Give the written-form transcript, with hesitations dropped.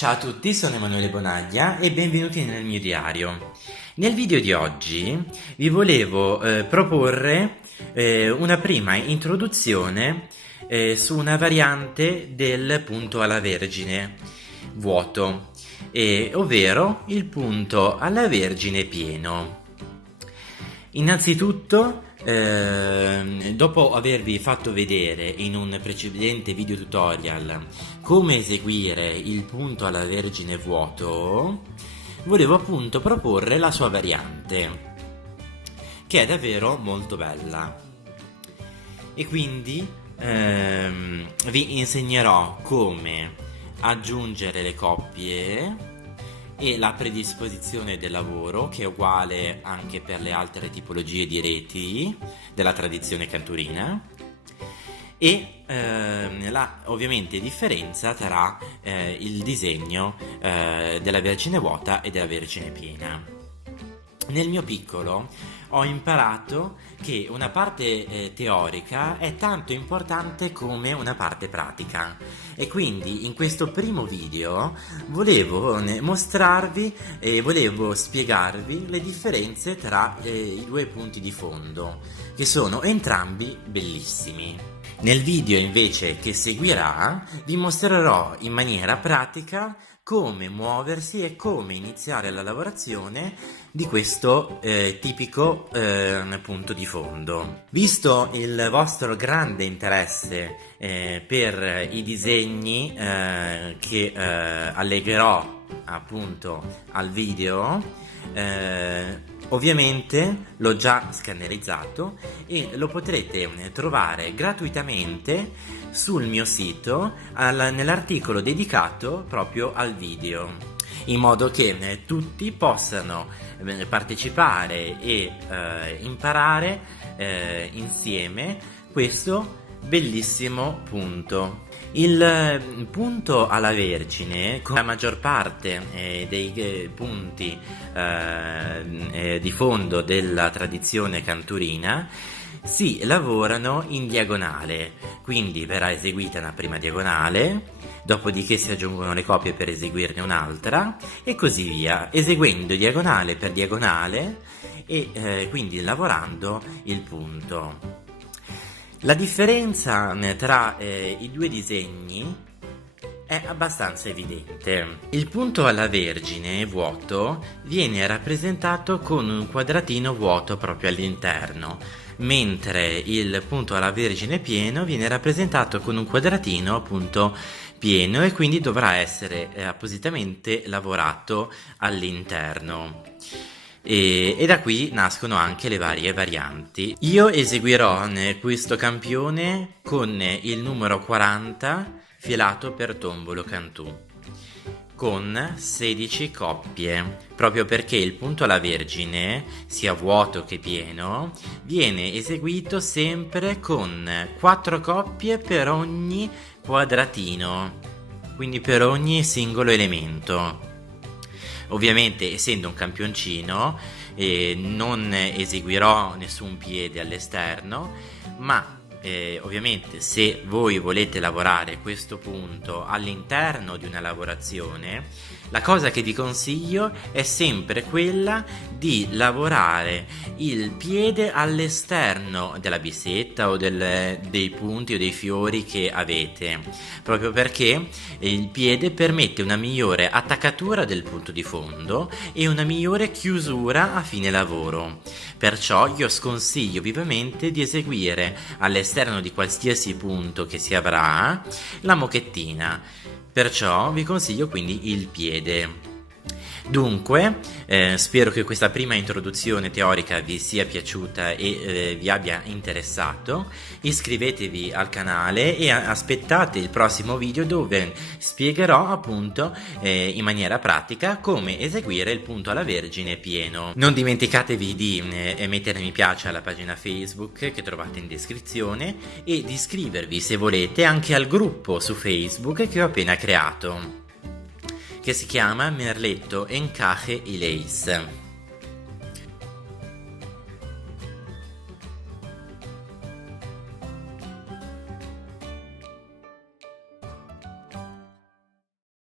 Ciao a tutti, sono Emanuele Bonaglia e benvenuti nel mio diario. Nel video di oggi vi volevo proporre una prima introduzione su una variante del punto alla Vergine vuoto, ovvero il punto alla Vergine pieno. Innanzitutto, dopo avervi fatto vedere in un precedente video tutorial come eseguire il punto alla Vergine vuoto, volevo appunto proporre la sua variante, che è davvero molto bella. E quindi vi insegnerò come aggiungere le coppie e la predisposizione del lavoro, che è uguale anche per le altre tipologie di reti della tradizione canturina, e la ovviamente differenza tra il disegno della Vergine vuota e della Vergine piena. Nel mio piccolo ho imparato che una parte teorica è tanto importante come una parte pratica, e quindi in questo primo video volevo mostrarvi e volevo spiegarvi le differenze tra i due punti di fondo, che sono entrambi bellissimi. Nel video invece che seguirà vi mostrerò in maniera pratica come muoversi e come iniziare la lavorazione di questo tipico punto di fondo. Visto il vostro grande interesse per i disegni che allegherò appunto al video, ovviamente l'ho già scannerizzato e lo potrete trovare gratuitamente sul mio sito nell'articolo dedicato proprio al video, in modo che tutti possano partecipare e imparare insieme questo bellissimo punto. Il punto alla Vergine, come la maggior parte dei punti di fondo della tradizione canturina, si lavorano in diagonale, quindi verrà eseguita una prima diagonale, dopodiché si aggiungono le coppie per eseguirne un'altra e così via, eseguendo diagonale per diagonale e quindi lavorando il punto. La differenza tra i due disegni è abbastanza evidente. Il punto alla Vergine vuoto viene rappresentato con un quadratino vuoto proprio all'interno, mentre il punto alla Vergine pieno viene rappresentato con un quadratino appunto pieno e quindi dovrà essere appositamente lavorato all'interno. E da qui nascono anche le varie varianti. Io eseguirò questo campione con il numero 40 filato per tombolo cantù con 16 coppie, proprio perché il punto alla Vergine, sia vuoto che pieno, viene eseguito sempre con 4 coppie per ogni quadratino, quindi per ogni singolo elemento. Ovviamente, essendo un campioncino, non eseguirò nessun piede all'esterno, ma ovviamente se voi volete lavorare questo punto all'interno di una lavorazione, la cosa che vi consiglio è sempre quella di lavorare il piede all'esterno della bissetta o dei punti o dei fiori che avete, proprio perché il piede permette una migliore attaccatura del punto di fondo e una migliore chiusura a fine lavoro. Perciò io sconsiglio vivamente di eseguire all'esterno di qualsiasi punto che si avrà la mocchettina, perciò vi consiglio quindi il piede. Dunque, spero che questa prima introduzione teorica vi sia piaciuta e vi abbia interessato. Iscrivetevi al canale e aspettate il prossimo video dove spiegherò appunto in maniera pratica come eseguire il punto alla Vergine pieno. Non dimenticatevi di mettere mi piace alla pagina Facebook che trovate in descrizione e di iscrivervi, se volete, anche al gruppo su Facebook che ho appena creato, che si chiama Merletto Encaje y Leis.